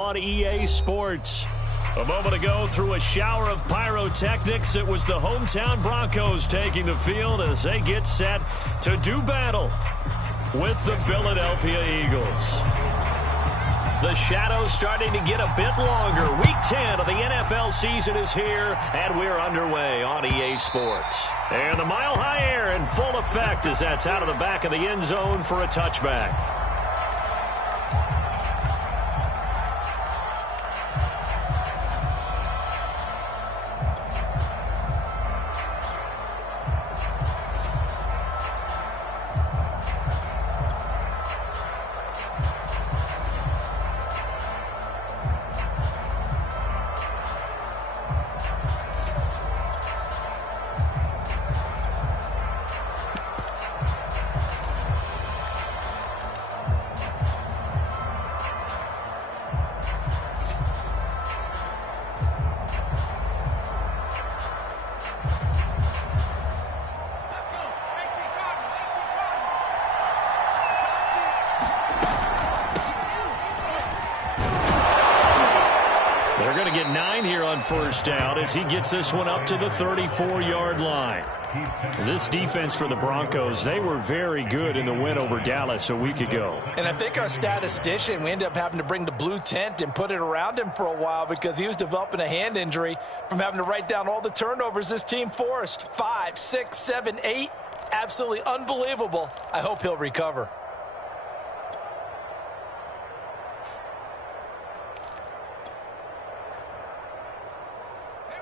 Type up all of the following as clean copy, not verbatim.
On EA Sports. A moment ago, through a shower of pyrotechnics, it was the hometown Broncos taking the field as they get set to do battle with the Philadelphia Eagles. The shadows starting to get a bit longer. Week 10 of the NFL season is here, and we're underway on EA Sports. And the Mile High Air in full effect as that's out of the back of the end zone for a touchback. They're going to get 9 here on first down as he gets this one up to the 34-yard line. This defense for the Broncos, they were very good in the win over Dallas a week ago. And I think our statistician, we ended up having to bring the blue tent and put it around him for a while because he was developing a hand injury from having to write down all the turnovers this team forced. 5, 6, 7, 8. Absolutely unbelievable. I hope he'll recover.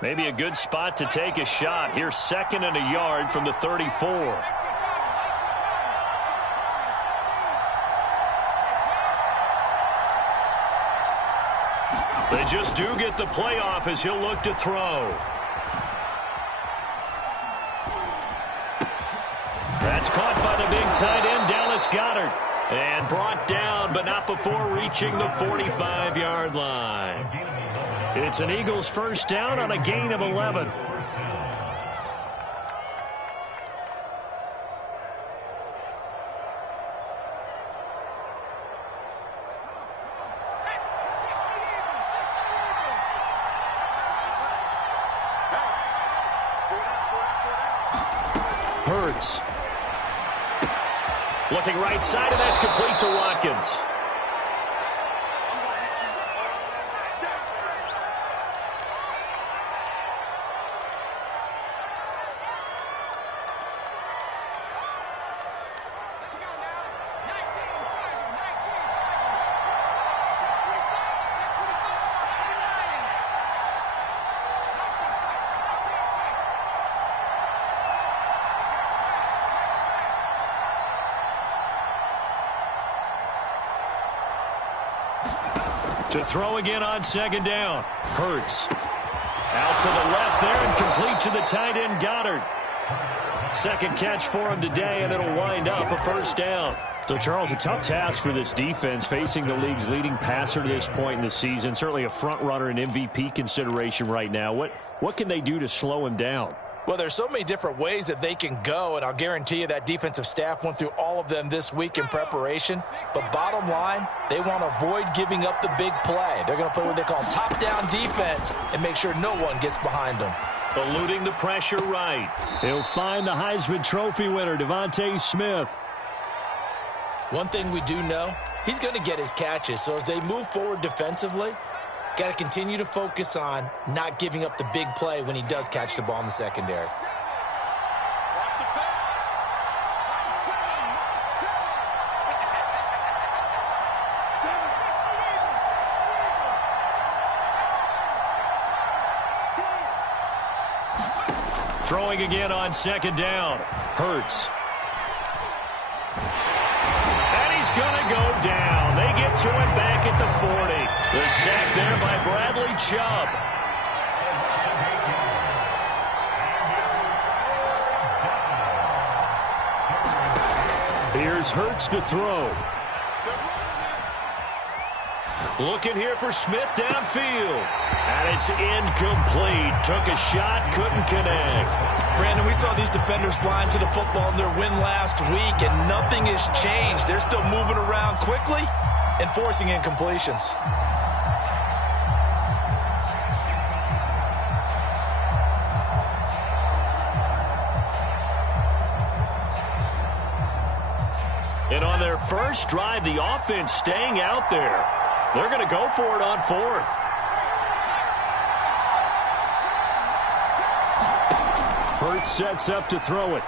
Maybe a good spot to take a shot. Here's 2nd and a yard from the 34. They just do get the playoff as he'll look to throw. That's caught by the big tight end, Dallas Goedert. And brought down, but not before reaching the 45-yard line. It's an Eagles first down on a gain of 11. Hurts. Looking right side, and that's complete to Watkins. To throw again on 2nd down. Hurts. Out to the left there and complete to the tight end, Goedert. 2nd catch for him today, and it'll wind up a first down. So, Charles, a tough task for this defense facing the league's leading passer to this point in the season. Certainly a front runner in MVP consideration right now. What can they do to slow him down? Well, there's so many different ways that they can go, and I'll guarantee you that defensive staff went through all of them this week in preparation. But bottom line, they want to avoid giving up the big play. They're going to play what they call top-down defense and make sure no one gets behind them. Eluding the pressure right. He'll find the Heisman Trophy winner, Devontae Smith. One thing we do know, he's going to get his catches. So as they move forward defensively, got to continue to focus on not giving up the big play when he does catch the ball in the secondary. Throwing again on 2nd down. Hurts. And he's going to go down. They get to him back at the 40. The sack there by Bradley Chubb. Here's Hurts to throw. Looking here for Smith downfield. And it's incomplete. Took a shot, couldn't connect. Brandon, we saw these defenders flying to the football in their win last week, and nothing has changed. They're still moving around quickly and forcing incompletions. first drive, the offense staying out there. They're going to go for it on fourth. Hurts sets up to throw it.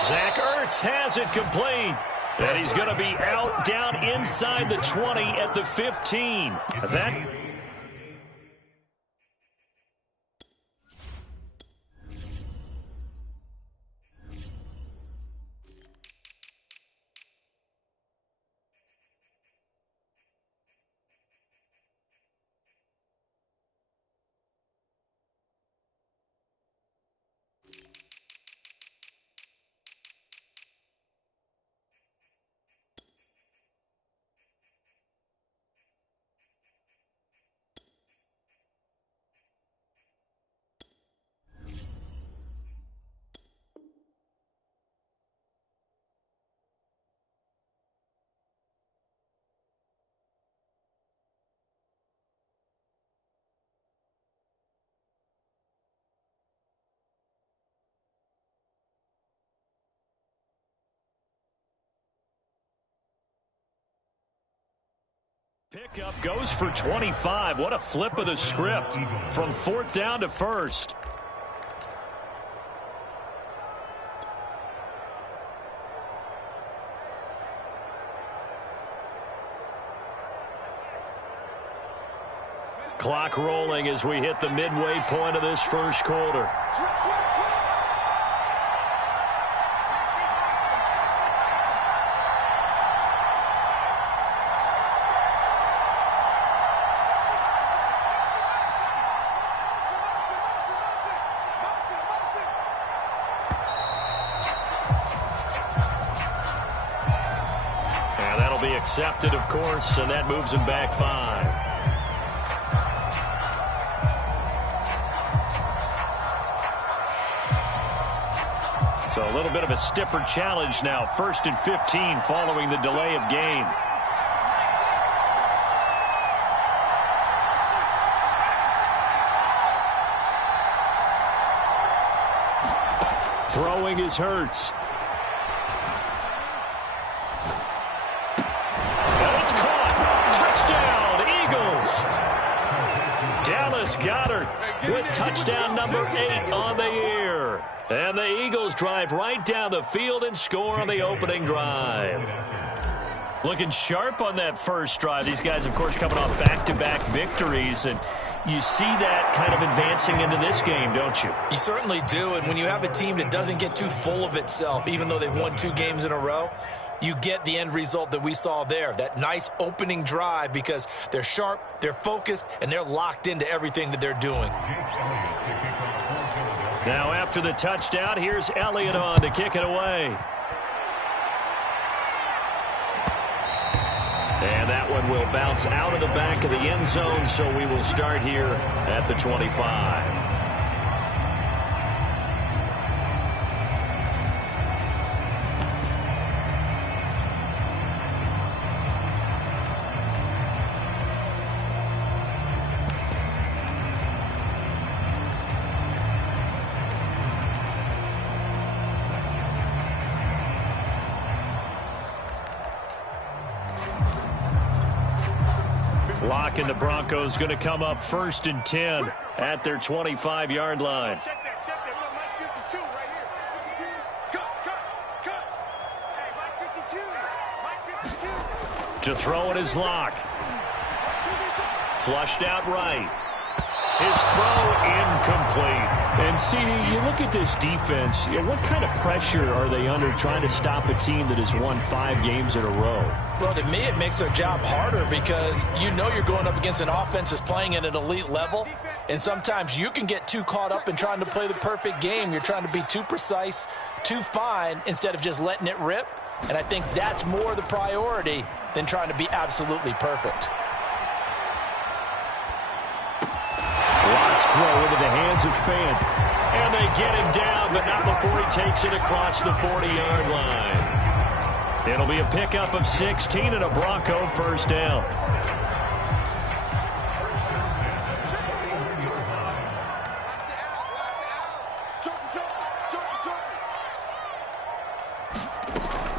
Zach Ertz has it complete. And he's going to be out down inside the 20 at the 15. That... Pickup goes for 25. What a flip of the script from fourth down to first. Clock rolling as we hit the midway point of this first quarter. Accepted, of course, and that moves him back 5. So a little bit of a stiffer challenge now. 1st and 15 following the delay of game. Throwing is Hurts. Goddard with touchdown number 8 on the year. And the Eagles drive right down the field and score on the opening drive. Looking sharp on that first drive. These guys, of course, coming off back-to-back victories. And you see that kind of advancing into this game, don't you? You certainly do. And when you have a team that doesn't get too full of itself, even though they've won 2 games in a row, you get the end result that we saw there, that nice opening drive, because they're sharp, they're focused, and they're locked into everything that they're doing. Now after the touchdown, here's Elliott on to kick it away. And that one will bounce out of the back of the end zone, so we will start here at the 25. And the Broncos going to come up 1st and 10 at their 25-yard line. To throw it is Locke. Flushed out right. His throw incomplete. And, CD, you look at this defense, what kind of pressure are they under trying to stop a team that has won 5 games in a row? Well, to me, it makes their job harder because you know you're going up against an offense that's playing at an elite level, and sometimes you can get too caught up in trying to play the perfect game. You're trying to be too precise, too fine, instead of just letting it rip, and I think that's more the priority than trying to be absolutely perfect. Throw into the hands of Fant. And they get him down, but not before he takes it across the 40-yard line. It'll be a pickup of 16 and a Bronco first down.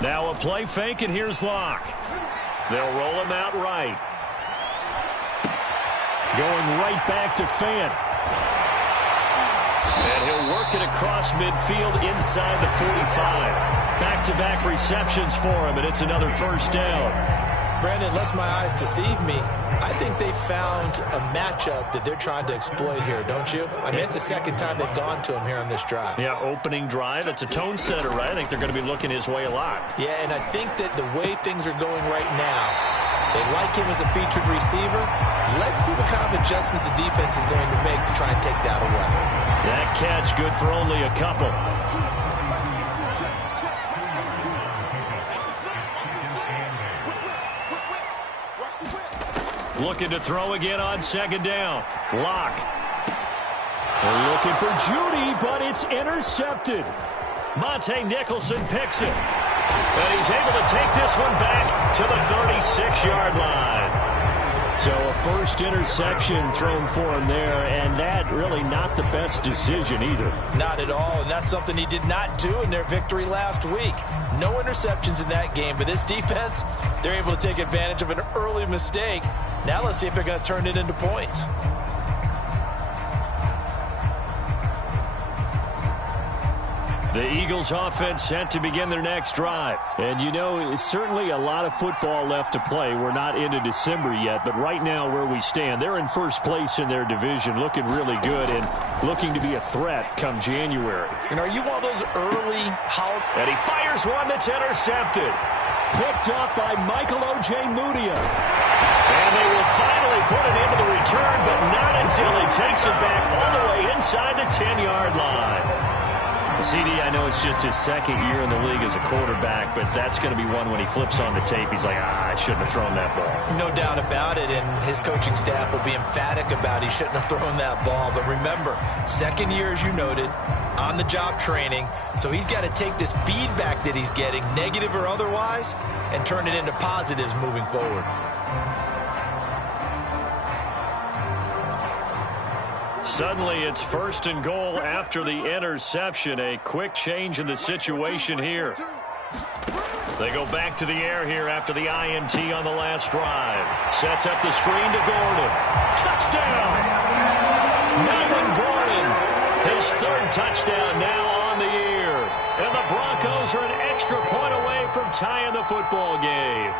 Now a play fake, and here's Locke. They'll roll him out right. Going right back to Fant. And he'll work it across midfield inside the 45. Back-to-back receptions for him, and it's another first down. Brandon, unless my eyes deceive me, I think they found a matchup that they're trying to exploit here, don't you? I mean, it's the second time they've gone to him here on this drive. Yeah, opening drive. It's a tone setter, right? I think they're going to be looking his way a lot. Yeah, and I think that the way things are going right now, they like him as a featured receiver. Let's see what kind of adjustments the defense is going to make to try and take that away. That catch good for only a couple. Looking to throw again on second down. Locke. They're looking for Judy, but it's intercepted. Monte Nicholson picks it. And he's able to take this one back to the 36-yard line. So a first interception thrown for him there, and that really not the best decision either. Not at all, and that's something he did not do in their victory last week. No interceptions in that game, but this defense, they're able to take advantage of an early mistake. Now let's see if they're going to turn it into points. The Eagles offense set to begin their next drive. And you know, it's certainly a lot of football left to play. We're not into December yet, but right now where we stand, they're in first place in their division, looking really good and looking to be a threat come January. And are you one of those early And he fires one that's intercepted. Picked up by Michael O.J. Mudia. And they will finally put it into the return, but not until he takes it back all the way inside the 10-yard line. CD, I know it's just his second year in the league as a quarterback, but that's going to be one when he flips on the tape. He's like, I shouldn't have thrown that ball. No doubt about it, and his coaching staff will be emphatic about he shouldn't have thrown that ball. But remember, second year, as you noted, on-the-job training, so he's got to take this feedback that he's getting, negative or otherwise, and turn it into positives moving forward. Suddenly, it's first and goal after the interception. A quick change in the situation here. They go back to the air here after the INT on the last drive. Sets up the screen to Gordon. Touchdown! Melvin Gordon, his third touchdown now on the year. And the Broncos are an extra point away from tying the football game.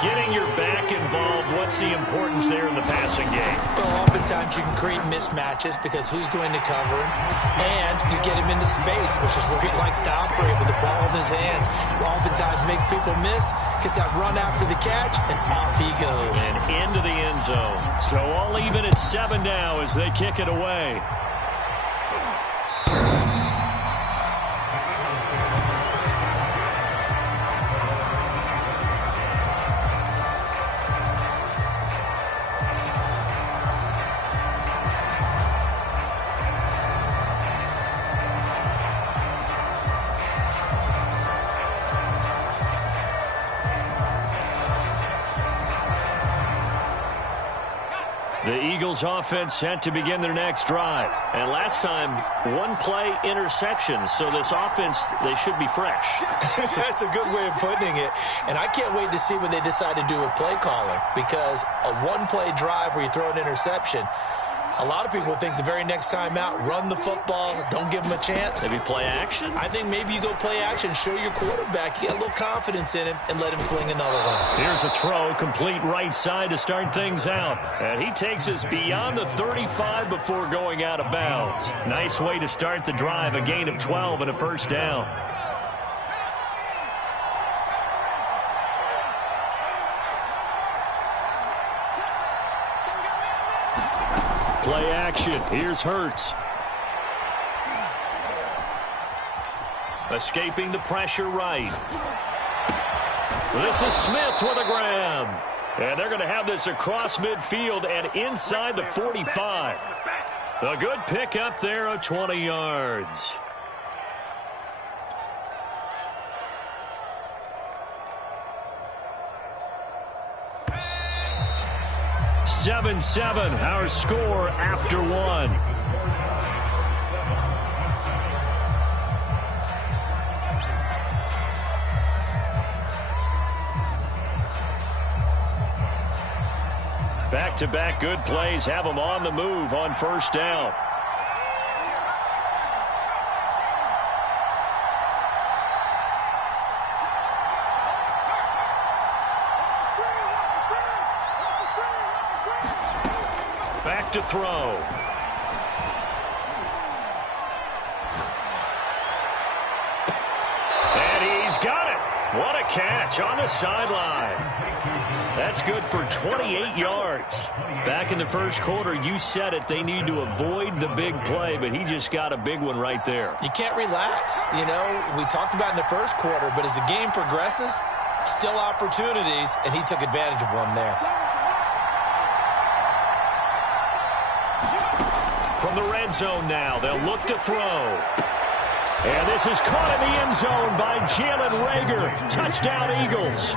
Getting your back involved, what's the importance there in the passing game? Well, oftentimes you can create mismatches because who's going to cover him, and you get him into space, which is where he likes to operate with the ball in his hands. Oftentimes makes people miss, gets that run after the catch, and off he goes. And into the end zone. So all even at 7 now as they kick it away. The Eagles offense set to begin their next drive. And last time, one play interception. So this offense, they should be fresh. That's a good way of putting it. And I can't wait to see what they decide to do with play calling. Because a one-play drive where you throw an interception, a lot of people think the very next time out, run the football, don't give them a chance. Maybe play action? I think maybe you go play action, show your quarterback, you get a little confidence in him, and let him fling another one. Here's a throw, complete right side to start things out. And he takes us beyond the 35 before going out of bounds. Nice way to start the drive, a gain of 12 and a first down. Play action. Here's Hurts. Escaping the pressure right. This is Smith with a grab. And they're going to have this across midfield and inside the 45. A good pickup there of 20 yards. (7-7), our score after one. Back-to-back good plays have them on the move on first down. Back to throw. And he's got it. What a catch on the sideline. That's good for 28 yards. Back in the first quarter, you said it, they need to avoid the big play, but he just got a big one right there. You can't relax. You know, we talked about in the first quarter, but as the game progresses, still opportunities, and he took advantage of one there. From the red zone now, they'll look to throw. And this is caught in the end zone by Jalen Reagor. Touchdown, Eagles.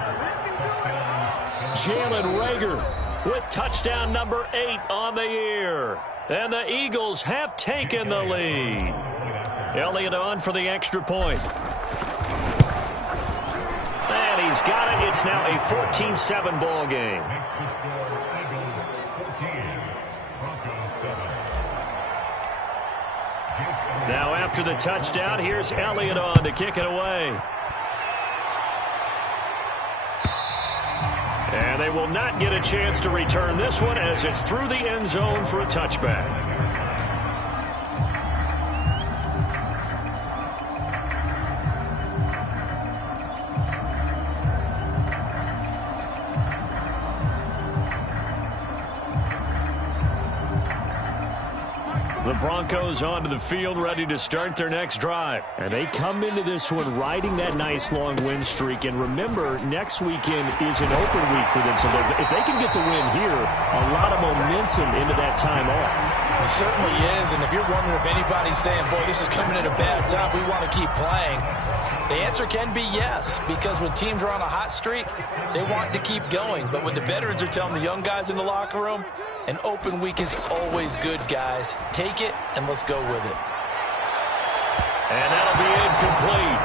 Jalen Reagor with touchdown number 8 on the year. And the Eagles have taken the lead. Elliott on for the extra point. And he's got it. It's now a 14-7 ball game. Now after the touchdown, here's Elliott on to kick it away. And they will not get a chance to return this one as it's through the end zone for a touchback. The Broncos onto the field, ready to start their next drive. And they come into this one riding that nice long win streak. And remember, next weekend is an open week for them. So if they can get the win here, a lot of momentum into that time off. It certainly is. And if you're wondering if anybody's saying, boy, this is coming at a bad time, we want to keep playing, the answer can be yes, because when teams are on a hot streak, they want to keep going. But when the veterans are telling the young guys in the locker room, an open week is always good, guys. Take it, and let's go with it. And that'll be incomplete.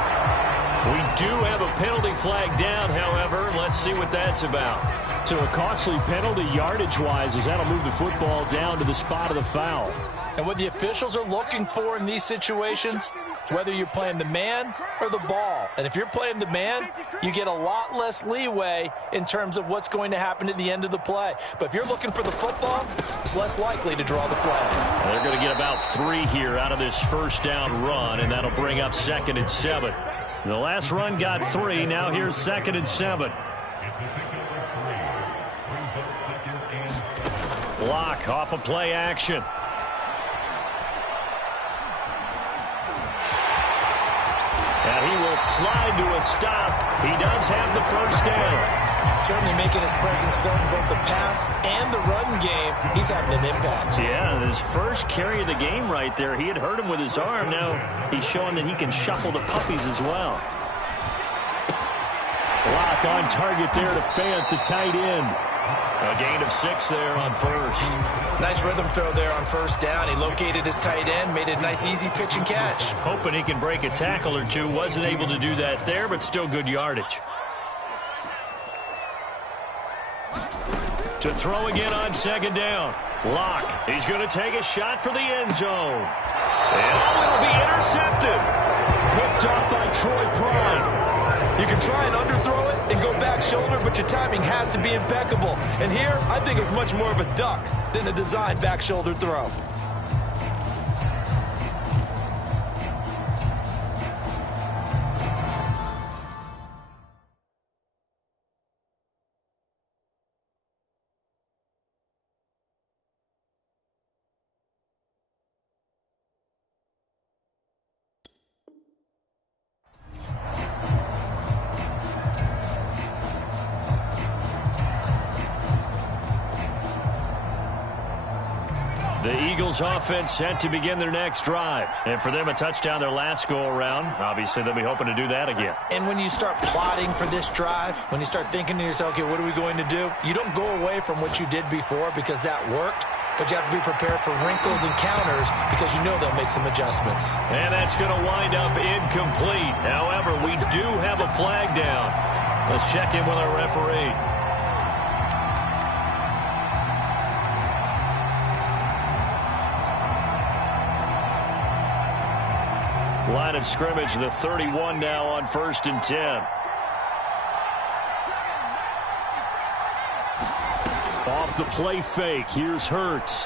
We do have a penalty flag down, however. Let's see what that's about. So a costly penalty yardage-wise, as that'll move the football down to the spot of the foul. And what the officials are looking for in these situations, whether you're playing the man or the ball. And if you're playing the man, you get a lot less leeway in terms of what's going to happen at the end of the play. But if you're looking for the football, it's less likely to draw the flag. They're going to get about 3 here out of this first down run, and that'll bring up 2nd and 7. The last run got 3. Now here's 2nd and 7. Block off of play action. And he will slide to a stop. He does have the first down. Certainly making his presence felt in both the pass and the run game. He's having an impact. Yeah, his first carry of the game right there. He had hurt him with his arm. Now he's showing that he can shuffle the puppies as well. Block on target there to Fant, the tight end. A gain of 6 there on first. Nice rhythm throw there on first down. He located his tight end, made it a nice easy pitch and catch. Hoping he can break a tackle or two. Wasn't able to do that there, but still good yardage. To throw again on 2nd down. Locke, he's going to take a shot for the end zone. And it'll be intercepted. Picked off by Troy Prime. You can try and underthrow it and go back shoulder, but your timing has to be impeccable. And here, I think it's much more of a duck than a designed back shoulder throw. The Eagles offense set to begin their next drive. And for them, a touchdown their last go-around. Obviously, they'll be hoping to do that again. And when you start plotting for this drive, when you start thinking to yourself, okay, what are we going to do? You don't go away from what you did before because that worked. But you have to be prepared for wrinkles and counters because you know they'll make some adjustments. And that's going to wind up incomplete. However, we do have a flag down. Let's check in with our referee. Line of scrimmage, the 31 now on 1st and 10. Off the play fake, here's Hurts.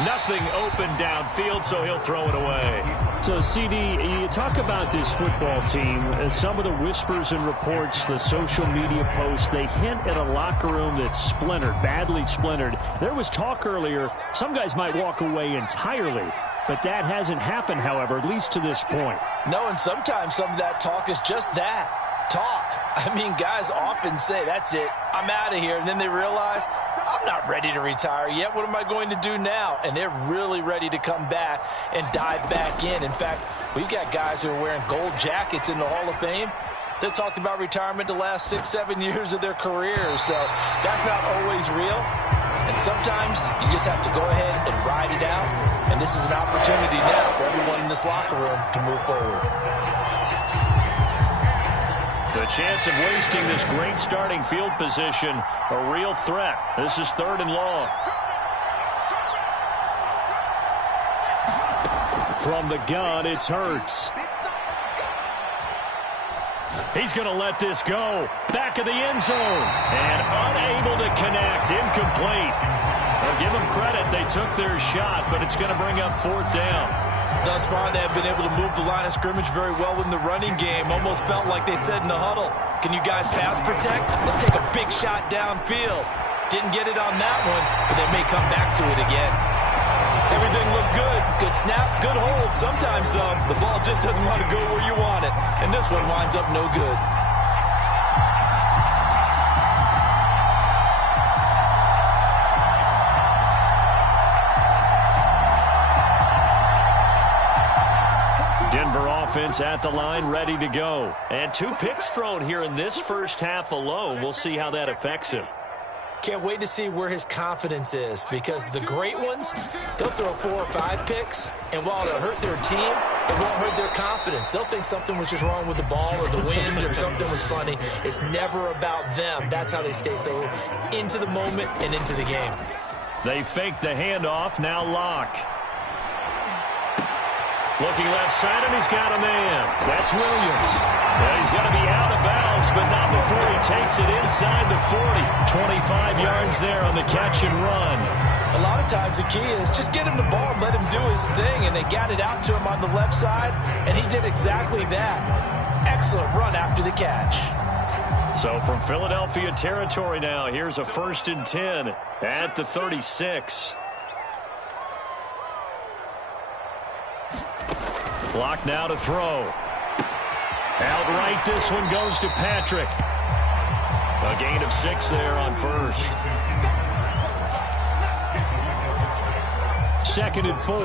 Nothing open downfield, so he'll throw it away. So, CD, you talk about this football team, and some of the whispers and reports, the social media posts, they hint at a locker room that's splintered, badly splintered. There was talk earlier, some guys might walk away entirely, but that hasn't happened, however, at least to this point. No, and sometimes some of that talk is just that, talk. I mean, guys often say, that's it, I'm out of here, and then they realize, I'm not ready to retire yet. What am I going to do now? And they're really ready to come back and dive back in. In fact, we've got guys who are wearing gold jackets in the Hall of Fame that talked about retirement the last 6-7 years of their careers. So that's not always real. And sometimes you just have to go ahead and ride it out. And this is an opportunity now for everyone in this locker room to move forward. The chance of wasting this great starting field position, a real threat. This is 3rd and long. From the gun, it's Hurts. He's going to let this go. Back of the end zone. And unable to connect. Incomplete. Well, give them credit. They took their shot, but it's going to bring up 4th down. Thus far, they have been able to move the line of scrimmage very well in the running game. Almost felt like they said in the huddle, can you guys pass protect? Let's take a big shot downfield. Didn't get it on that one, but they may come back to it again. Everything looked good. Good snap, good hold. Sometimes, though, the ball just doesn't want to go where you want it. And this one winds up no good. Denver offense at the line, ready to go. And 2 picks thrown here in this first half alone. We'll see how that affects him. Can't wait to see where his confidence is, because the great ones, they'll throw 4 or 5 picks, and while it'll hurt their team, it won't hurt their confidence. They'll think something was just wrong with the ball or the wind or something was funny. It's never about them. That's how they stay so into the moment and into the game. They fake the handoff, now Locke. Looking left side, and he's got a man. That's Williams. Well, he's going to be out of bounds, but not before he takes it inside the 40. 25 yards there on the catch and run. A lot of times the key is just get him the ball and let him do his thing, and they got it out to him on the left side, and he did exactly that. Excellent run after the catch. So from Philadelphia territory now, here's a 1st and 10 at the 36. Clock now to throw. Outright, this one goes to Patrick. A gain of 6 there on 1st. 2nd and 4.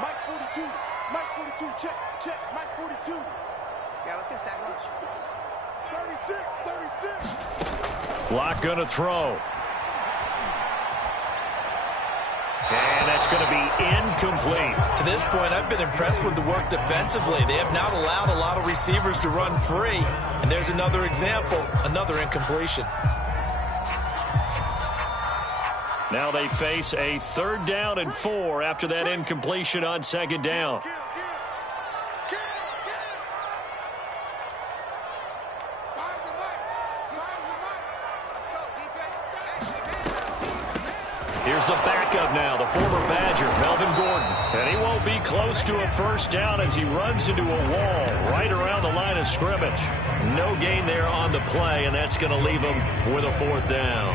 Mike 42. Mike 42. Check. Mike 42. Yeah, let's get sack lunch. 36. Locke going to throw. And that's going to be incomplete. To this point, I've been impressed with the work defensively. They have not allowed a lot of receivers to run free. And there's another example, another incompletion. Now they face a 3rd down and 4 after that incompletion on 2nd down. Here's the backup now, the former Badger, Melvin Gordon. And he won't be close to a 1st down as he runs into a wall right around the line of scrimmage. No gain there on the play, and that's going to leave him with a 4th down.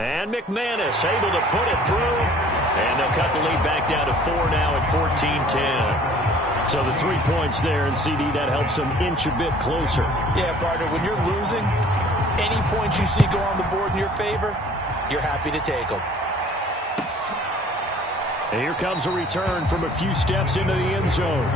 And McManus able to put it through. And they'll cut the lead back down to 4 now at 14-10. So the 3 points there, and CD, that helps them inch a bit closer. Yeah, partner, when you're losing, any points you see go on the board in your favor, you're happy to take them. And here comes a return from a few steps into the end zone.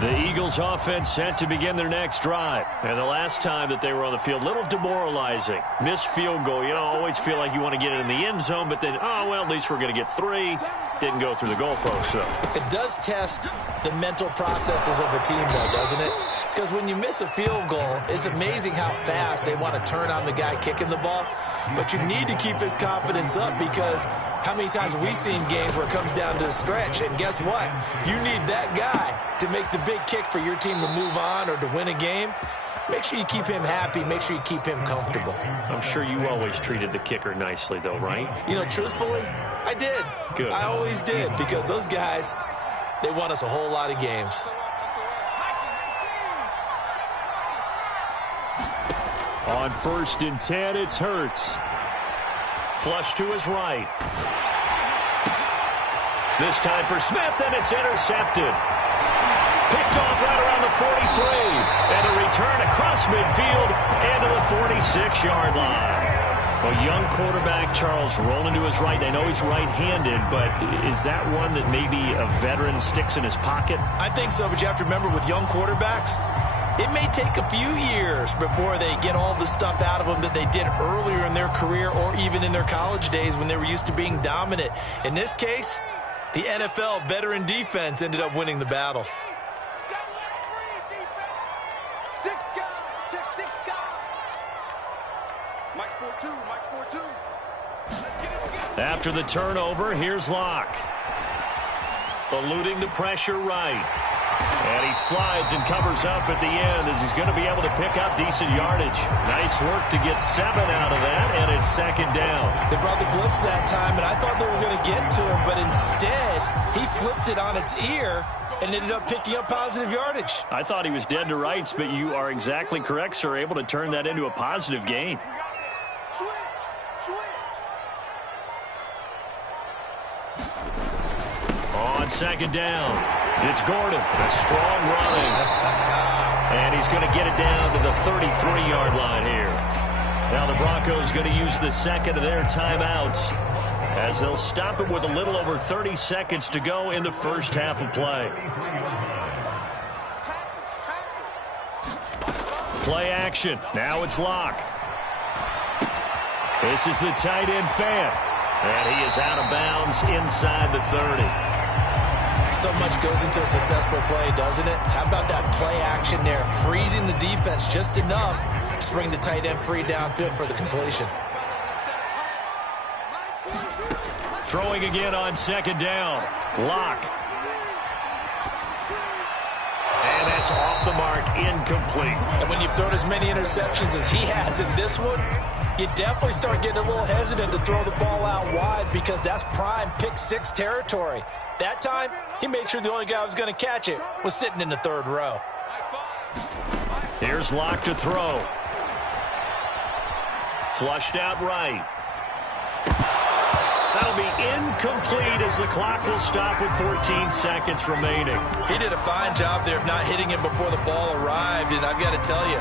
The Eagles offense set to begin their next drive. And the last time that they were on the field, a little demoralizing. Missed field goal. You know, always feel like you want to get it in the end zone, but then, oh, well, at least we're going to get 3. Didn't go through the goalpost, so. It does test the mental processes of a team, though, doesn't it? Because when you miss a field goal, it's amazing how fast they want to turn on the guy kicking the ball. But you need to keep his confidence up, because how many times have we seen games where it comes down to a stretch, and guess what? You need that guy to make the big kick for your team to move on or to win a game. Make sure you keep him happy. Make sure you keep him comfortable. I'm sure you always treated the kicker nicely, though, right? You know, truthfully, I did. Good. I always did, because those guys, they won us a whole lot of games. On 1st and 10, it's Hurts. Flush to his right. This time for Smith, and it's intercepted. Picked off right around the 43. And a return across midfield and to the 46-yard line. A young quarterback, Charles, rolling to his right. I know he's right-handed, but is that one that maybe a veteran sticks in his pocket? I think so, but you have to remember with young quarterbacks, it may take a few years before they get all the stuff out of them that they did earlier in their career or even in their college days when they were used to being dominant. In this case, the NFL veteran defense ended up winning the battle. After the turnover, here's Locke. Eluding the pressure right. And he slides and covers up at the end as he's going to be able to pick up decent yardage. Nice work to get 7 out of that, and it's 2nd down. They brought the blitz that time, and I thought they were going to get to him, but instead, he flipped it on its ear and ended up picking up positive yardage. I thought he was dead to rights, but you are exactly correct, sir, able to turn that into a positive gain. On 2nd down, it's Gordon. A strong running. And he's going to get it down to the 33-yard line here. Now the Broncos going to use the 2nd of their timeouts as they'll stop it with a little over 30 seconds to go in the first half of play. Play action. Now it's Locke. This is the tight end fan. And he is out of bounds inside the 30. So much goes into a successful play, doesn't it? How about that play action there? Freezing the defense just enough to bring the tight end free downfield for the completion. Throwing again on 2nd down. Locke. And that's off the mark, incomplete. And when you've thrown as many interceptions as he has in this one, you definitely start getting a little hesitant to throw the ball out wide, because that's prime pick 6 territory. That time, he made sure the only guy who was going to catch it was sitting in the 3rd row. Here's Locke to throw. Flushed out right. That'll be incomplete as the clock will stop with 14 seconds remaining. He did a fine job there of not hitting him before the ball arrived, and I've got to tell you,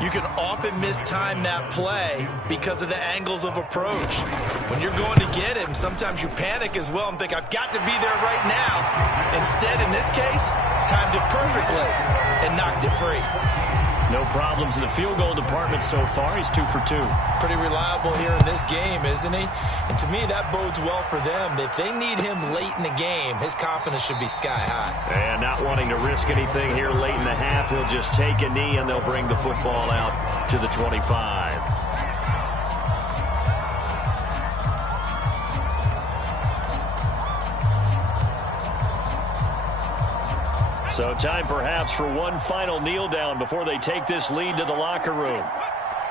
you can often mistime that play because of the angles of approach. When you're going to get him, sometimes you panic as well and think, I've got to be there right now. Instead, in this case, timed it perfectly and knocked it free. No problems in the field goal department so far. He's 2 for 2. Pretty reliable here in this game, isn't he? And to me, that bodes well for them. If they need him late in the game, his confidence should be sky high. And not wanting to risk anything here late in the half, he'll just take a knee and they'll bring the football out to the 25. So time perhaps for one final kneel down before they take this lead to the locker room.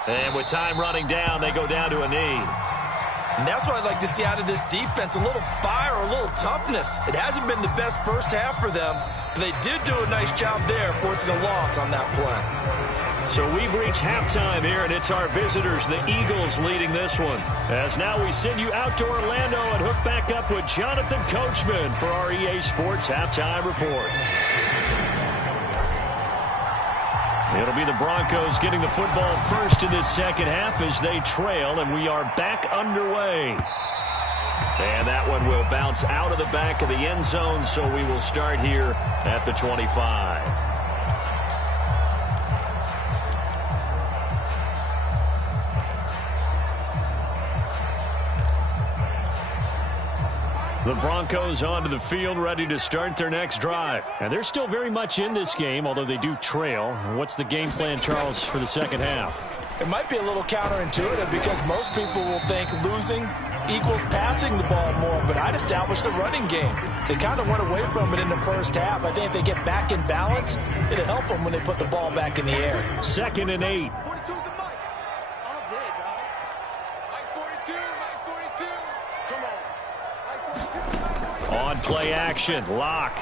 And with time running down, they go down to a knee. And that's what I'd like to see out of this defense, a little fire, a little toughness. It hasn't been the best first half for them, but they did do a nice job there forcing a loss on that play. So we've reached halftime here, and it's our visitors, the Eagles, leading this one. As now we send you out to Orlando and hook back up with Jonathan Coachman for our EA Sports Halftime Report. It'll be the Broncos getting the football first in this second half as they trail, and we are back underway. And that one will bounce out of the back of the end zone, so we will start here at the 25. The Broncos onto the field, ready to start their next drive. And they're still very much in this game, although they do trail. What's the game plan, Charles, for the second half? It might be a little counterintuitive because most people will think losing equals passing the ball more, but I'd establish the running game. They kind of went away from it in the first half. I think if they get back in balance, it'll help them when they put the ball back in the air. 2nd and 8. On play action, Lock.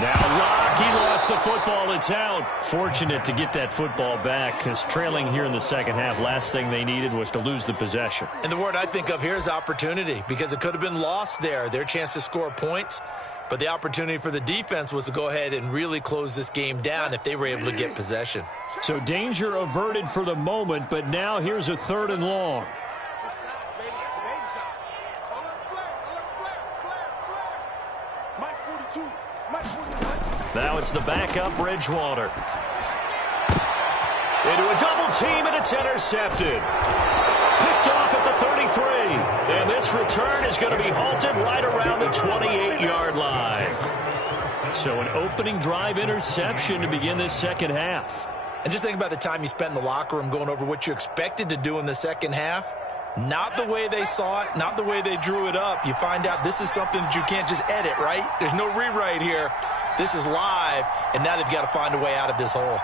Now Lock, he lost the football. It's out. Fortunate to get that football back because trailing here in the second half, last thing they needed was to lose the possession. And the word I think of here is opportunity because it could have been lost there. Their chance to score points. But the opportunity for the defense was to go ahead and really close this game down if they were able to get possession. So danger averted for the moment, but now here's a 3rd and long. Now it's the backup Bridgewater. Into a double team, and it's intercepted. Picked off at the 33. And this return is going to be halted right around the 28-yard line. So an opening drive interception to begin this second half. And just think about the time you spent in the locker room going over what you expected to do in the second half. Not the way they saw it, not the way they drew it up. You find out this is something that you can't just edit, right? There's no rewrite here. This is live, and now they've got to find a way out of this hole.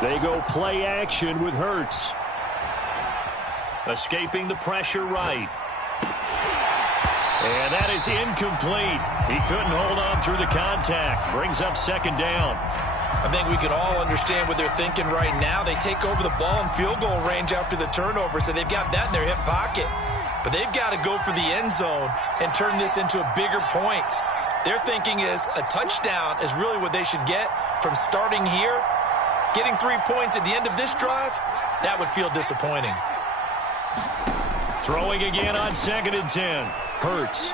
They go play action with Hurts. Escaping the pressure right. And that is incomplete. He couldn't hold on through the contact. Brings up 2nd down. I think we can all understand what they're thinking right now. They take over the ball in field goal range after the turnover, so they've got that in their hip pocket. But they've got to go for the end zone and turn this into a bigger points. Their thinking is a touchdown is really what they should get from starting here. Getting 3 points at the end of this drive, that would feel disappointing. Throwing again on 2nd and 10. Hurts.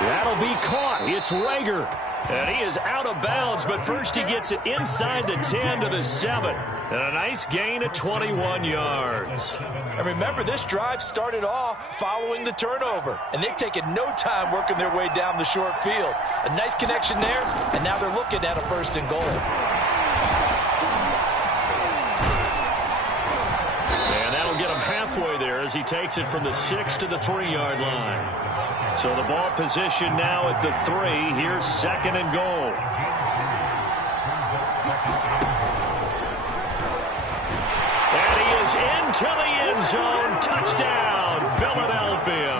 That'll be caught. It's Rager. And he is out of bounds, but first he gets it inside the 10 to the 7. And a nice gain of 21 yards. And remember, this drive started off following the turnover, and they've taken no time working their way down the short field. A nice connection there, and now they're looking at a 1st and goal. And that'll get him halfway there as he takes it from the 6 to the 3-yard line. So the ball position now at the 3. Here's 2nd and goal. And he is into the end zone. Touchdown, Philadelphia.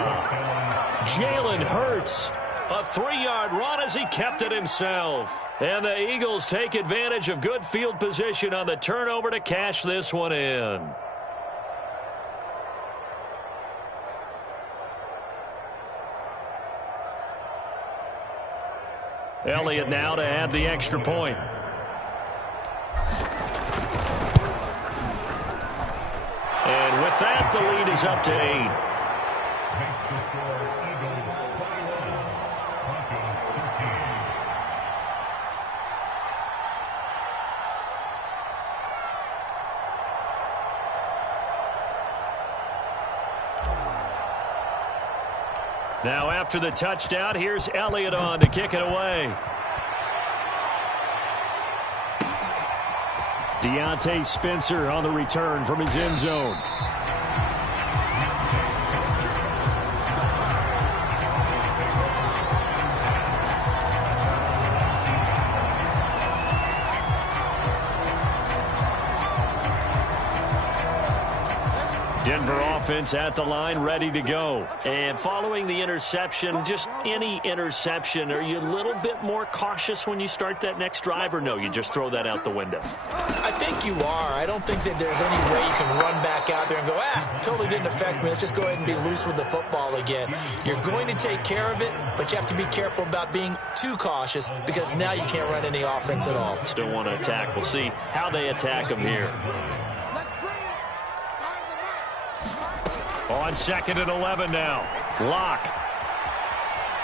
Jalen Hurts. A 3-yard run as he kept it himself. And the Eagles take advantage of good field position on the turnover to cash this one in. Elliott now to add the extra point. And with that, the lead is up to 8. Now after the touchdown, here's Elliott on to kick it away. Deontay Spencer on the return from his end zone. Denver offense at the line, ready to go. And following the interception, just any interception, are you a little bit more cautious when you start that next drive, or no, you just throw that out the window? I think you are. I don't think that there's any way you can run back out there and go, totally didn't affect me. Let's just go ahead and be loose with the football again. You're going to take care of it, but you have to be careful about being too cautious because now you can't run any offense at all. Still want to attack. We'll see how they attack them here. On 2nd and 11 now. Lock.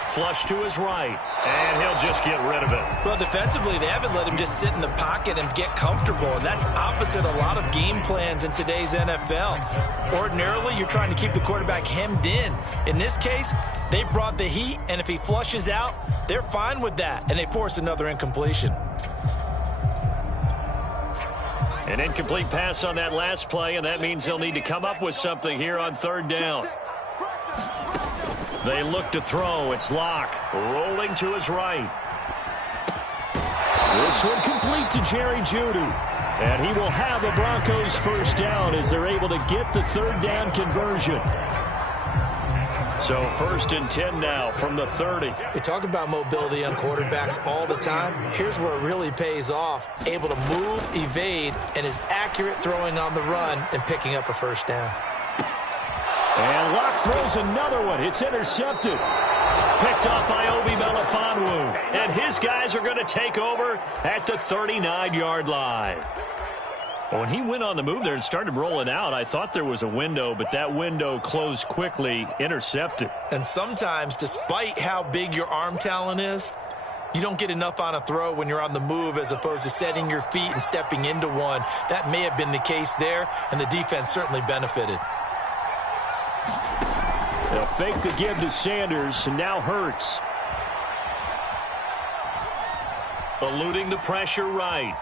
Flush to his right. And he'll just get rid of it. Well, defensively, they haven't let him just sit in the pocket and get comfortable. And that's opposite a lot of game plans in today's NFL. Ordinarily, you're trying to keep the quarterback hemmed in. In this case, they brought the heat, and if he flushes out, they're fine with that. And they force another incompletion. An incomplete pass on that last play, and that means they'll need to come up with something here on 3rd down. They look to throw. It's Lock rolling to his right. This one complete to Jerry Jeudy. And he will have the Broncos 1st down as they're able to get the 3rd down conversion. So 1st and 10 now from the 30. We talk about mobility on quarterbacks all the time. Here's where it really pays off. Able to move, evade, and is accurate throwing on the run and picking up a 1st down. And Lock throws another one. It's intercepted. Picked off by Obi Melifonwu. And his guys are going to take over at the 39-yard line. When he went on the move there and started rolling out, I thought there was a window, but that window closed quickly, intercepted. And sometimes, despite how big your arm talent is, you don't get enough on a throw when you're on the move as opposed to setting your feet and stepping into one. That may have been the case there, and the defense certainly benefited. They'll fake the give to Sanders, and now Hurts. Eluding the pressure right.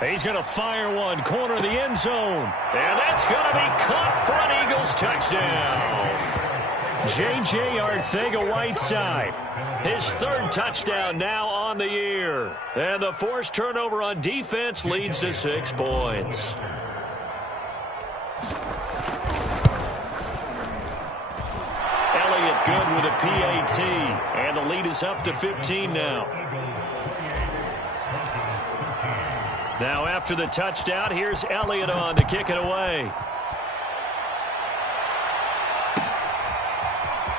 He's going to fire one, corner of the end zone. And that's going to be caught for an Eagles touchdown. J.J. Arcega-Whiteside. His 3rd touchdown now on the year. And the forced turnover on defense leads to 6 points. Elliott good with a PAT. And the lead is up to 15 now. Now after the touchdown, here's Elliott on to kick it away.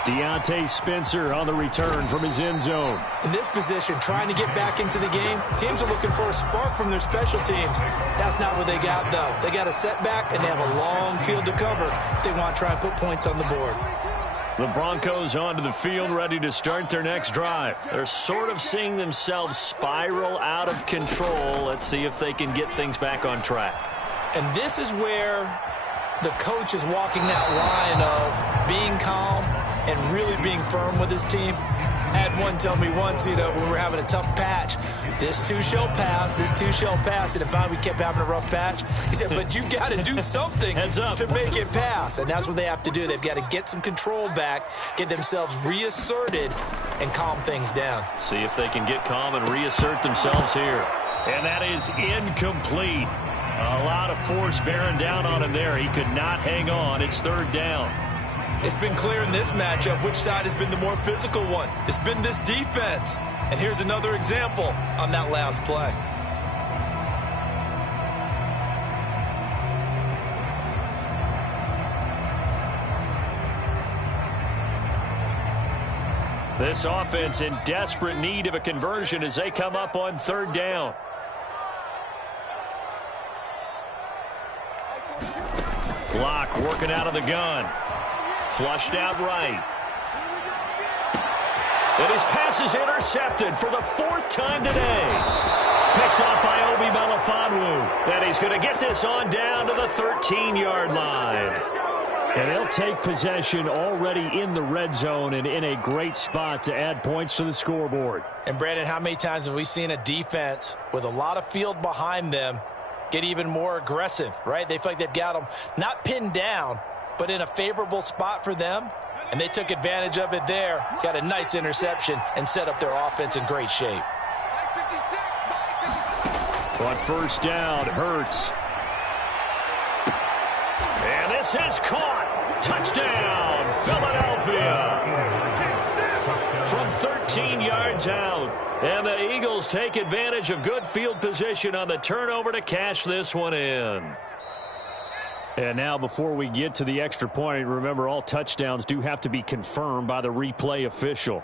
Deontay Spencer on the return from his end zone. In this position, trying to get back into the game, teams are looking for a spark from their special teams. That's not what they got, though. They got a setback, and they have a long field to cover if they want to try and put points on the board. The Broncos onto the field, ready to start their next drive. They're sort of seeing themselves spiral out of control. Let's see if they can get things back on track. And this is where the coach is walking that line of being calm and really being firm with his team. I had one tell me once, when we were having a tough patch, this too shall pass, this too shall pass. And finally we kept having a rough patch. He said, but you got to do something to make it pass. And that's what they have to do. They've got to get some control back, get themselves reasserted, and calm things down. See if they can get calm and reassert themselves here. And that is incomplete. A lot of force bearing down on him there. He could not hang on. It's 3rd down. It's been clear in this matchup which side has been the more physical one. It's been this defense. And here's another example on that last play. This offense in desperate need of a conversion as they come up on 3rd down. Lock working out of the gun. Flushed out right. And his pass is intercepted for the 4th time today. Picked off by Obi Melifonwu. And he's going to get this on down to the 13-yard line. And they'll take possession already in the red zone and in a great spot to add points to the scoreboard. And, Brandon, how many times have we seen a defense with a lot of field behind them get even more aggressive, right? They feel like they've got them not pinned down, but in a favorable spot for them, and they took advantage of it there, got a nice interception, and set up their offense in great shape. On 1st down, Hurts. And This is caught. Touchdown, Philadelphia. From 13 yards out. And the Eagles take advantage of good field position on the turnover to cash this one in. And now before we get to the extra point, remember all touchdowns do have to be confirmed by the replay official.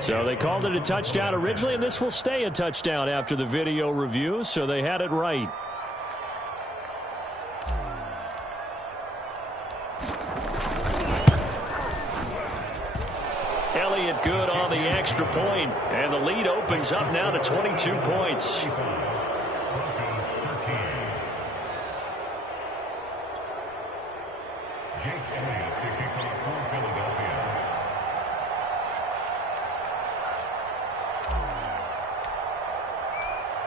So they called it a touchdown originally, and this will stay a touchdown after the video review, so they had it right. Elliott good on the extra point, and the lead opens up now to 22 points.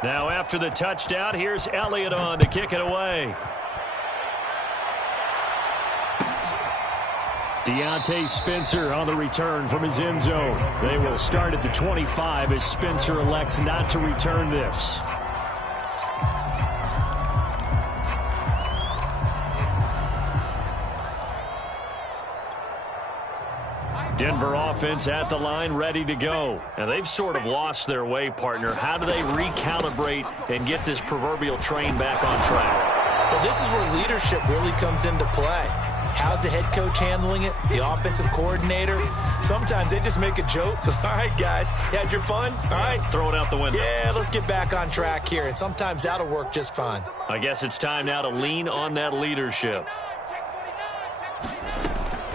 Now after the touchdown, here's Elliott on to kick it away. Deontay Spencer on the return from his end zone. They will start at the 25 as Spencer elects not to return this. Denver offense at the line, ready to go. And they've sort of lost their way, partner. How do they recalibrate and get this proverbial train back on track? Well, this is where leadership really comes into play. How's the head coach handling it? The offensive coordinator? Sometimes they just make a joke. All right, guys, you had your fun? All right. Throw it out the window. Yeah, let's get back on track here. And sometimes that'll work just fine. I guess it's time now to lean on that leadership.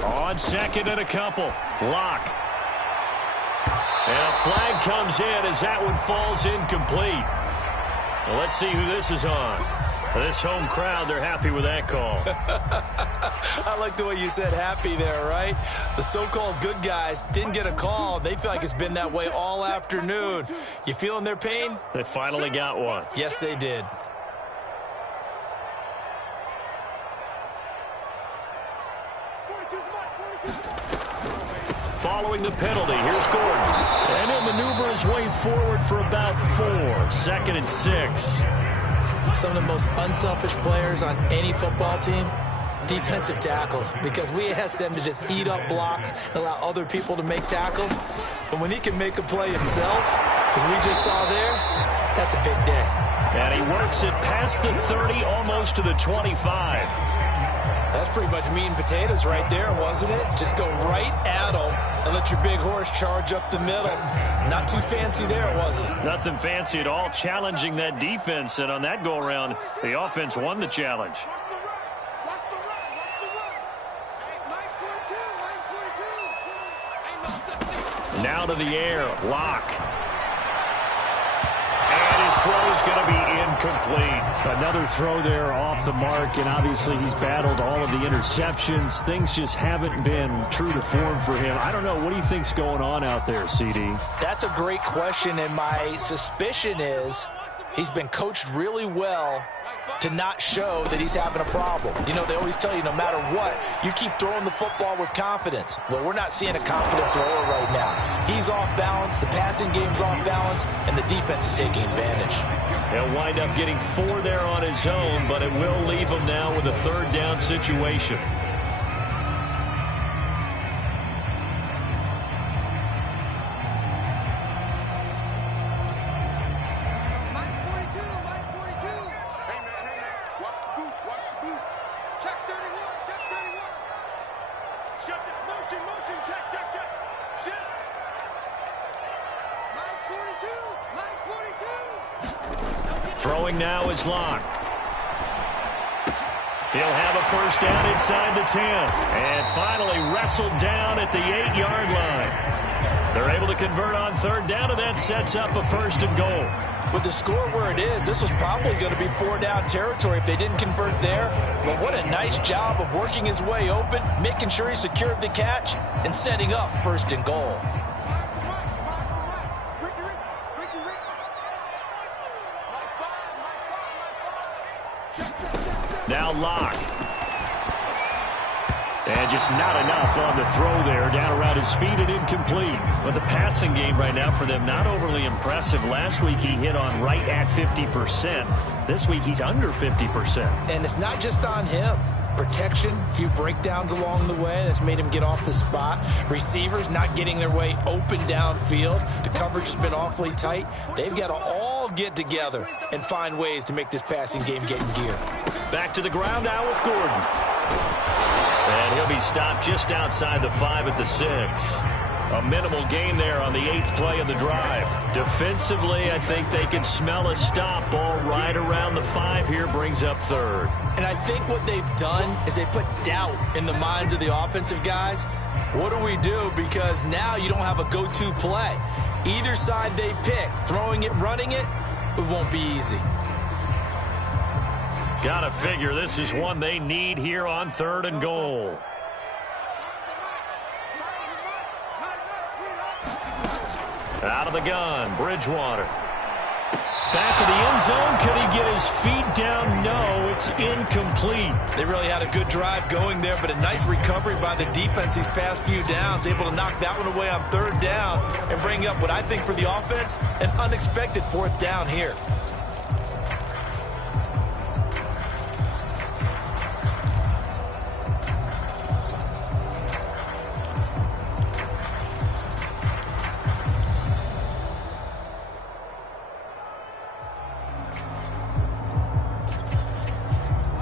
On second and a couple. Lock. And a flag comes in as that one falls incomplete. Well, let's see who this is on. This home crowd, they're happy with that call. I like the way you said happy there, right? The so-called good guys didn't get a call. They feel like it's been that way all afternoon. You feeling their pain? They finally got one. Yes, they did. Following the penalty, here's Gordon. And he'll maneuver his way forward for about 4. 2nd and 6. Some of the most unselfish players on any football team, defensive tackles, because we ask them to just eat up blocks and allow other people to make tackles. But when he can make a play himself, as we just saw there, that's a big day. And he works it past the 30, almost to the 25. That's pretty much meat and potatoes right there, wasn't it? Just go right at them and let your big horse charge up the middle. Not too fancy there, was it? Nothing fancy at all, challenging that defense. And on that go-around, the offense won the challenge. Now to the air, Lock. And his throw is going to be incomplete. Another throw there off the mark, and obviously he's battled all of the interceptions. Things just haven't been true to form for him. I don't know. What do you think's going on out there, CD? That's a great question, and my suspicion is he's been coached really well to not show that he's having a problem. You know, they always tell you no matter what, you keep throwing the football with confidence. Well, we're not seeing a confident thrower right now. He's off balance, the passing game's off balance, and the defense is taking advantage. He'll wind up getting 4 there on his own, but it will leave him now with a 3rd down situation. Throwing now is Lock. He'll have a 1st down inside the 10. And finally wrestled down at the 8-yard line. They're able to convert on 3rd down, and that sets up a 1st and goal. With the score where it is, this was probably going to be 4-down territory if they didn't convert there. But what a nice job of working his way open, making sure he secured the catch, and setting up 1st and goal. Now Lock. And just not enough on the throw there. Down around his feet and incomplete. But the passing game right now for them, not overly impressive. Last week he hit on right at 50%. This week he's under 50%. And it's not just on him. Protection, a few breakdowns along the way that's made him get off the spot. Receivers not getting their way open downfield. The coverage has been awfully tight. They've got to all get together and find ways to make this passing game get in gear. Back to the ground now with Gordon. And he'll be stopped just outside the 5 at the 6. A minimal gain there on the 8th play of the drive. Defensively, I think they can smell a stop. Ball right around the 5 here brings up 3rd. And I think what they've done is they put doubt in the minds of the offensive guys. What do we do? Because now you don't have a go-to play. Either side they pick, throwing it, running it, it won't be easy. Gotta figure this is one they need here on 3rd and goal. Out of the gun, Bridgewater. Back of the end zone. Could he get his feet down? No, it's incomplete. They really had a good drive going there, but a nice recovery by the defense these past few downs. Able to knock that one away on 3rd down and bring up what I think for the offense, an unexpected 4th down here.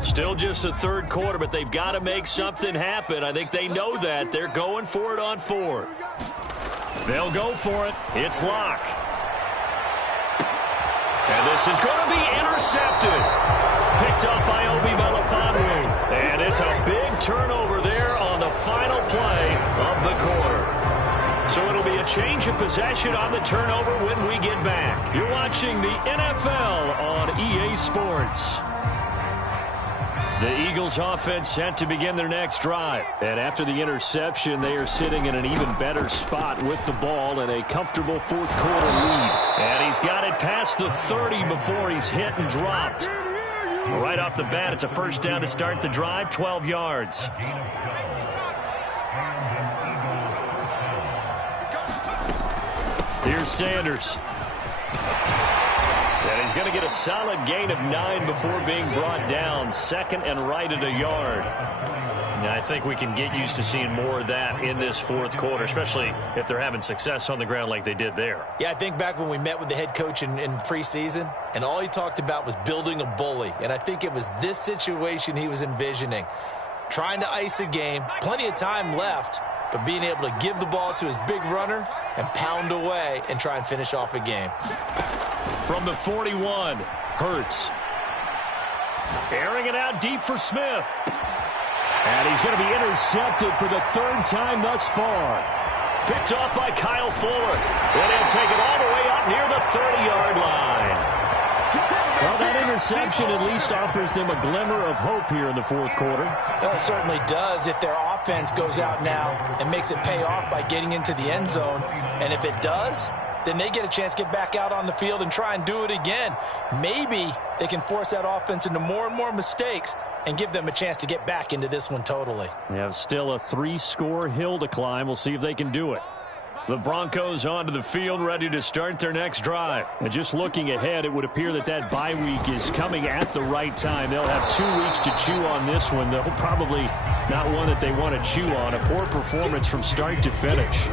Still just the 3rd quarter, but they've got to make something happen. I think they know that. They're going for it on 4th. They'll go for it. It's Locke. And this is going to be intercepted. Picked up by Obi Melifonwu. And it's a big turnover there on the final play of the quarter. So it'll be a change of possession on the turnover when we get back. You're watching the NFL on EA Sports. The Eagles offense set to begin their next drive. And after the interception, they are sitting in an even better spot with the ball and a comfortable 4th quarter lead. And he's got it past the 30 before he's hit and dropped. Right off the bat, it's a 1st down to start the drive, 12 yards. Here's Sanders. And he's going to get a solid gain of 9 before being brought down. 2nd and right at a yard. Now, I think we can get used to seeing more of that in this 4th quarter, especially if they're having success on the ground like they did there. Yeah, I think back when we met with the head coach in preseason, and all he talked about was building a bully. And I think it was this situation he was envisioning. Trying to ice a game, plenty of time left, but being able to give the ball to his big runner and pound away and try and finish off a game. From the 41, Hurts. Airing it out deep for Smith. And he's going to be intercepted for the 3rd time thus far. Picked off by Kyle Fuller. And he'll take it all the way up near the 30-yard line. Well, that interception at least offers them a glimmer of hope here in the 4th quarter. Well, it certainly does if their offense goes out now and makes it pay off by getting into the end zone. And if it does, then they get a chance to get back out on the field and try and do it again. Maybe they can force that offense into more and more mistakes and give them a chance to get back into this one totally. They have still a 3-score hill to climb. We'll see if they can do it. The Broncos onto the field, ready to start their next drive. And just looking ahead, it would appear that that bye week is coming at the right time. They'll have 2 weeks to chew on this one. They'll probably not one that they want to chew on. A poor performance from start to finish.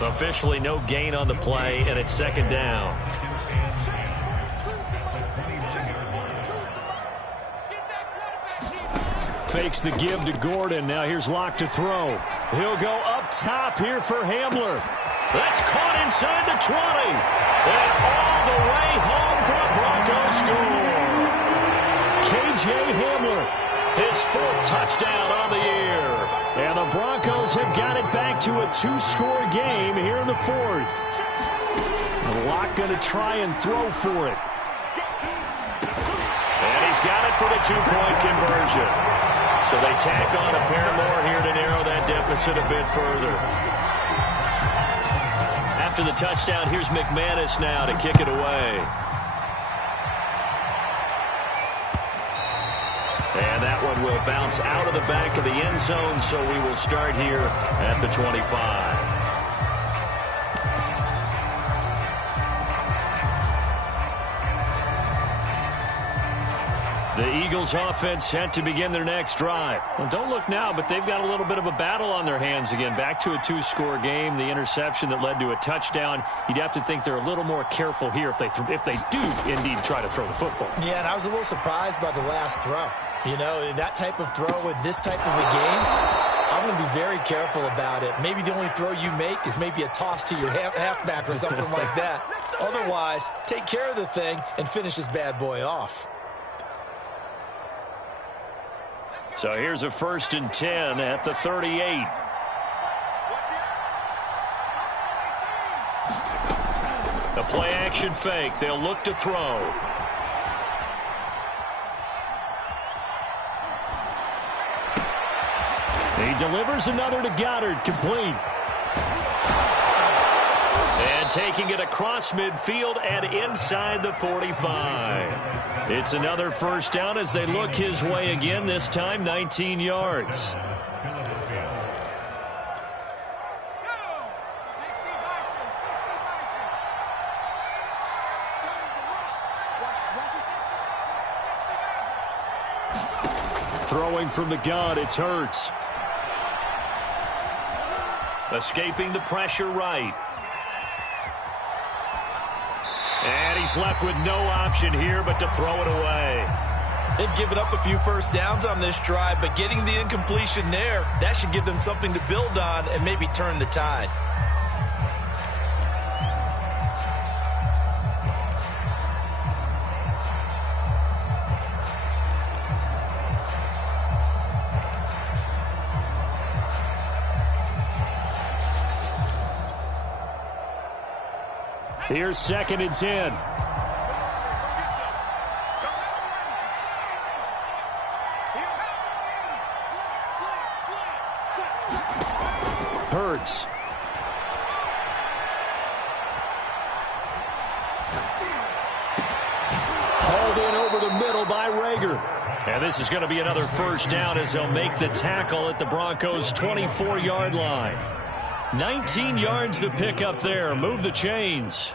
Officially no gain on the play, and it's 2nd down. Fakes the give to Gordon. Now here's Locke to throw. He'll go up top here for Hamler. That's caught inside the 20. And all the way home for a Broncos score. K.J. Hamler. His 4th touchdown on the year. And the Broncos have got it back to a 2-score game here in the 4th. Locke going to try and throw for it. And he's got it for the 2-point conversion. So they tack on a pair more here to narrow that deficit a bit further. After the touchdown, here's McManus now to kick it away. And that one will bounce out of the back of the end zone, so we will start here at the 25. The Eagles offense set to begin their next drive. Well, don't look now, but they've got a little bit of a battle on their hands again. Back to a two-score game. The interception that led to a touchdown. You'd have to think they're a little more careful here if they do indeed try to throw the football. Yeah, and I was a little surprised by the last throw. You know, that type of throw with this type of a game, I'm going to be very careful about it. Maybe the only throw you make is maybe a toss to your halfback or something like that. Otherwise, take care of the thing and finish this bad boy off. So here's a 1st and 10 at the 38. The play action fake. They'll look to throw. He delivers another to Goddard, complete. And taking it across midfield and inside the 45. It's another 1st down as they look his way again, this time 19 yards. Throwing from the gun, it's Hurts. Escaping the pressure right. And he's left with no option here but to throw it away. They've given up a few 1st downs on this drive, but getting the incompletion there, that should give them something to build on and maybe turn the tide. Here's 2nd and 10. Hurts. Hauled in over the middle by Rager. And this is going to be another 1st down as they'll make the tackle at the Broncos' 24-yard line. 19 yards to pick up there. Move the chains.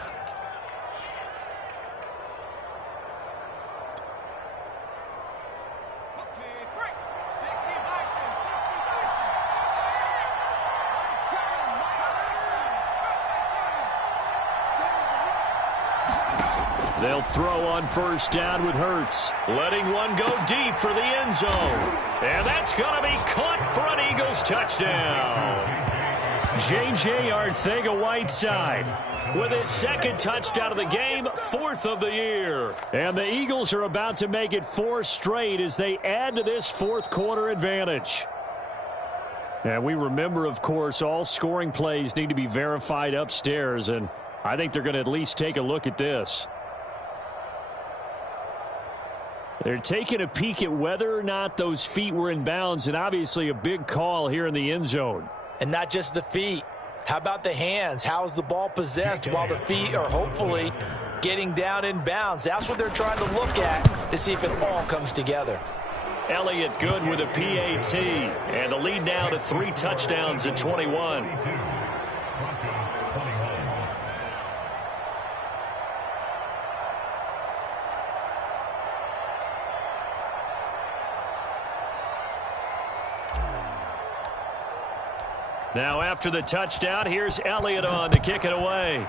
They'll throw on 1st down with Hurts. Letting one go deep for the end zone. And that's going to be caught for an Eagles touchdown. J.J. Arcega-Whiteside with his 2nd touchdown of the game, 4th of the year. And the Eagles are about to make it 4 straight as they add to this 4th quarter advantage. And we remember, of course, all scoring plays need to be verified upstairs, and I think they're going to at least take a look at this. They're taking a peek at whether or not those feet were in bounds, and obviously a big call here in the end zone. And not just the feet. How about the hands? How is the ball possessed while the feet are hopefully getting down in bounds? That's what they're trying to look at to see if it all comes together. Elliott good with a PAT. And the lead now to 3 touchdowns at 21. Now after the touchdown, here's Elliott on to kick it away.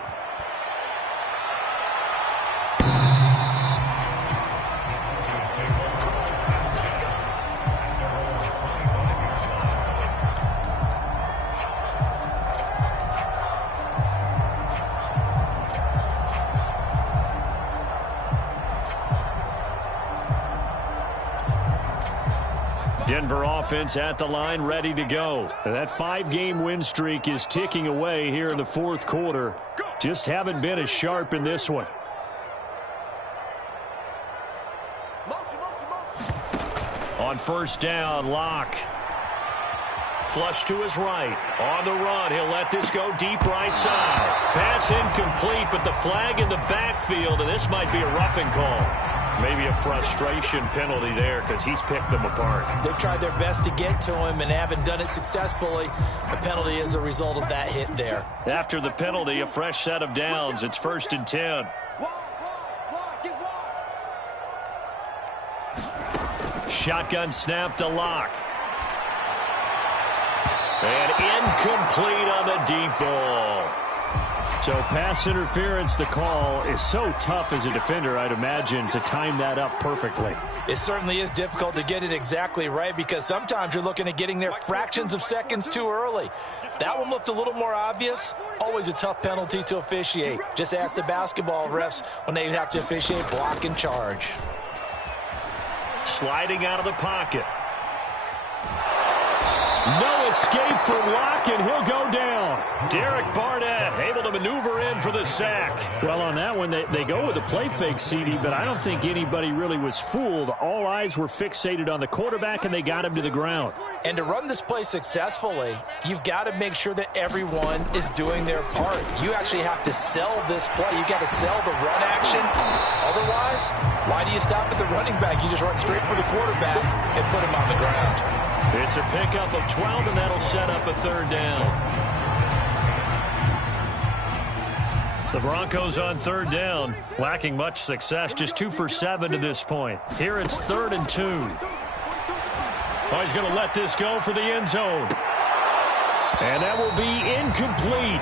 Denver offense at the line, ready to go. And that 5-game win streak is ticking away here in the 4th quarter. Just haven't been as sharp in this one. On 1st down, Locke. Flush to his right. On the run, he'll let this go deep right side. Pass incomplete, but the flag in the backfield, and this might be a roughing call. Maybe a frustration penalty there because he's picked them apart. They've tried their best to get to him and haven't done it successfully. The penalty is a result of that hit there. After the penalty, a fresh set of downs. It's 1st and 10. Shotgun snap to Locke. And incomplete on the deep ball. So pass interference, the call is so tough as a defender, I'd imagine, to time that up perfectly. It certainly is difficult to get it exactly right because sometimes you're looking at getting there fractions of seconds too early. That one looked a little more obvious. Always a tough penalty to officiate. Just ask the basketball refs when they have to officiate block and charge. Sliding out of the pocket. No escape for Locke, and he'll go down. Derek Barnett able to maneuver in for the sack. Well, on that one, they go with a play fake, CD, but I don't think anybody really was fooled. All eyes were fixated on the quarterback, and they got him to the ground. And to run this play successfully, you've got to make sure that everyone is doing their part. You actually have to sell this play. You've got to sell the run action. Otherwise, why do you stop at the running back? You just run straight for the quarterback and put him on the ground. It's a pickup of 12, and that'll set up a 3rd down. The Broncos on 3rd down, lacking much success, just 2 for 7 to this point. Here it's 3rd and 2. Oh, he's going to let this go for the end zone. And that will be incomplete.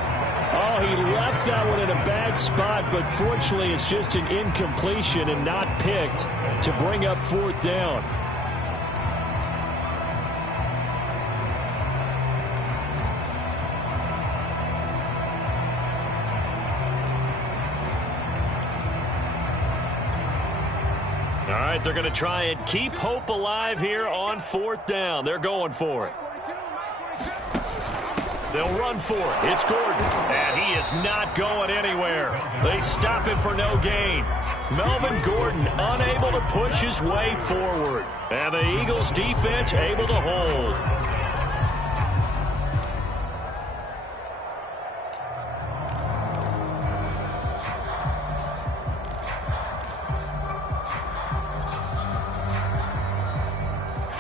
Oh, he left that one in a bad spot, but fortunately it's just an incompletion and not picked to bring up 4th down. All right, they're going to try and keep hope alive here on 4th down. They're going for it. They'll run for it. It's Gordon, and he is not going anywhere. They stop him for no gain. Melvin Gordon unable to push his way forward. And the Eagles defense able to hold.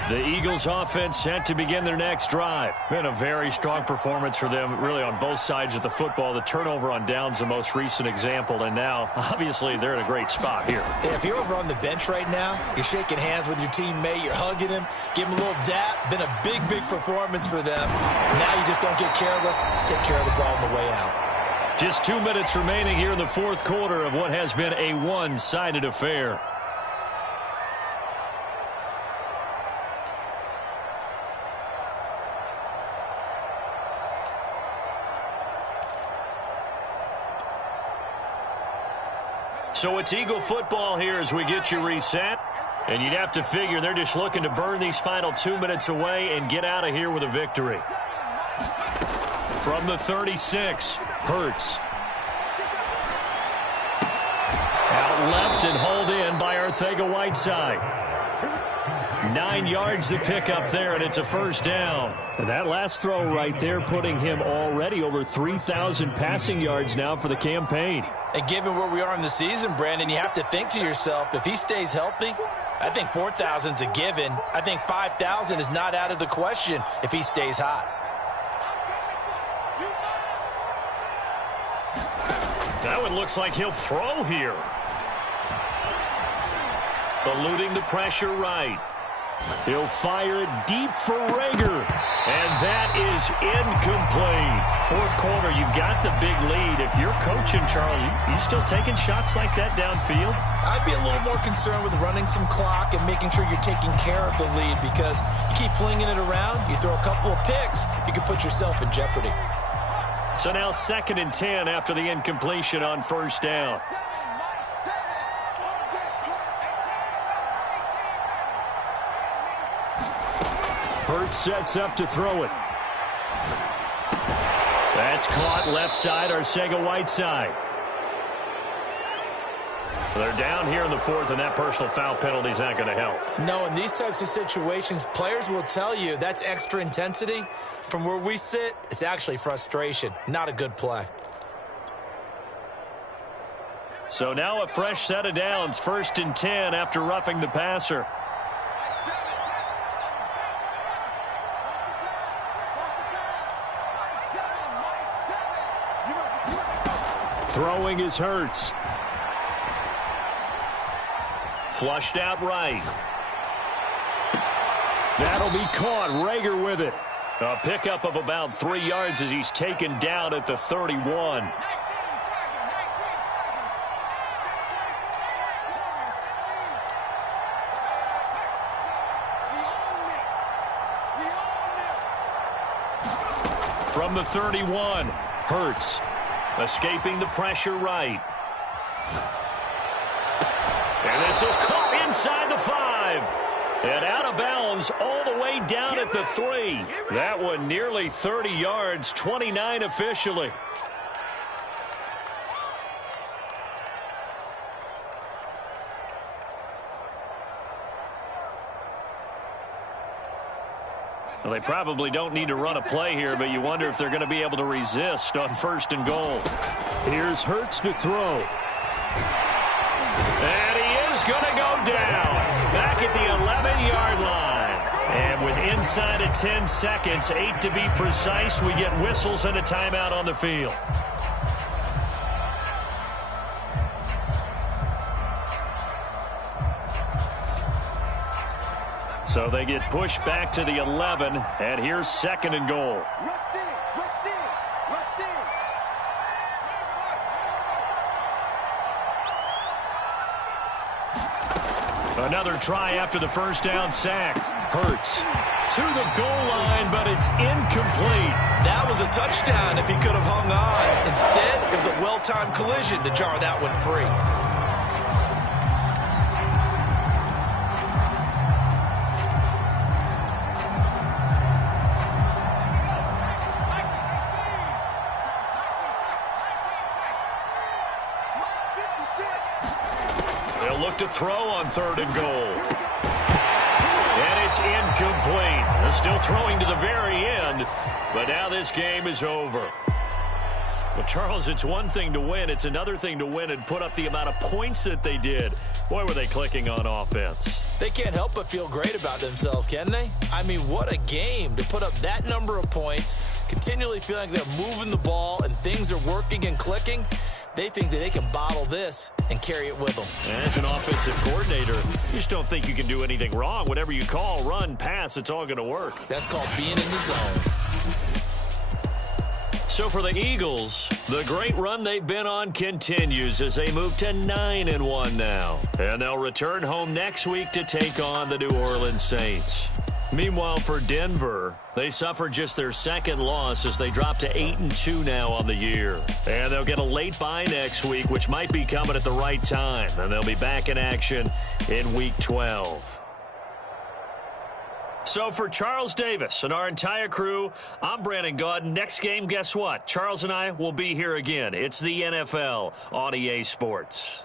The Eagles offense set to begin their next drive. Been a very strong performance for them, really on both sides of the football. The turnover on downs, the most recent example, and now, obviously, they're in a great spot here. If you're over on the bench right now, you're shaking hands with your teammate, you're hugging him, give him a little dap. Been a big, big performance for them. Now you just don't get careless. Take care of the ball on the way out. Just 2 minutes remaining here in the 4th quarter of what has been a one-sided affair. So it's Eagle football here as we get you reset. And you'd have to figure they're just looking to burn these final 2 minutes away and get out of here with a victory. From the 36, Hurts. Out left and hauled in by Arcega-Whiteside. 9 yards to pick up there, and it's a 1st down. And that last throw right there putting him already over 3,000 passing yards now for the campaign. And given where we are in the season, Brandon, you have to think to yourself, if he stays healthy, I think 4,000's a given. I think 5,000 is not out of the question if he stays hot. That one looks like he'll throw here. Eluding the pressure right. He'll fire it deep for Rager. And that is incomplete. 4th quarter, you've got the big lead. If you're coaching, Charles, you still taking shots like that downfield? I'd be a little more concerned with running some clock and making sure you're taking care of the lead because you keep flinging it around, you throw a couple of picks, you can put yourself in jeopardy. So now 2nd and 10 after the incompletion on 1st down. Hurts sets up to throw it. That's caught left side, Arcega-Whiteside. They're down here in the 4th, and that personal foul penalty is not going to help. No, in these types of situations, players will tell you that's extra intensity. From where we sit, it's actually frustration, not a good play. So now a fresh set of downs, 1st and 10 after roughing the passer. Throwing is Hurts. Flushed out right. That'll be caught. Rager with it. A pickup of about 3 yards as he's taken down at the 31. From the 31, Hurts escaping the pressure right. And this is caught inside the 5. And out of bounds all the way down at the 3. That one nearly 30 yards, 29 officially. Well, they probably don't need to run a play here, but you wonder if they're going to be able to resist on 1st and goal. Here's Hurts to throw. And he is going to go down. Back at the 11-yard line. And with inside of 10 seconds, 8 to be precise, we get whistles and a timeout on the field. So they get pushed back to the 11, and here's 2nd and goal. Another try after the 1st down sack. Hurts to the goal line, but it's incomplete. That was a touchdown if he could have hung on. Instead, it was a well-timed collision to jar that one free. To throw on 3rd and goal. And it's incomplete. They're still throwing to the very end, but now this game is over. Well, Charles, it's one thing to win. It's another thing to win and put up the amount of points that they did. Boy, were they clicking on offense. They can't help but feel great about themselves, can they? I mean, what a game to put up that number of points, continually feeling like they're moving the ball and things are working and clicking. They think that they can bottle this and carry it with them. As an offensive coordinator, you just don't think you can do anything wrong. Whatever you call, run, pass, it's all going to work. That's called being in the zone. So for the Eagles, the great run they've been on continues as they move to 9-1 now. And they'll return home next week to take on the New Orleans Saints. Meanwhile, for Denver, they suffered just their 2nd loss as they drop to 8-2 now on the year. And they'll get a late bye next week, which might be coming at the right time. And they'll be back in action in Week 12. So for Charles Davis and our entire crew, I'm Brandon Gaudin. Next game, guess what? Charles and I will be here again. It's the NFL on EA Sports.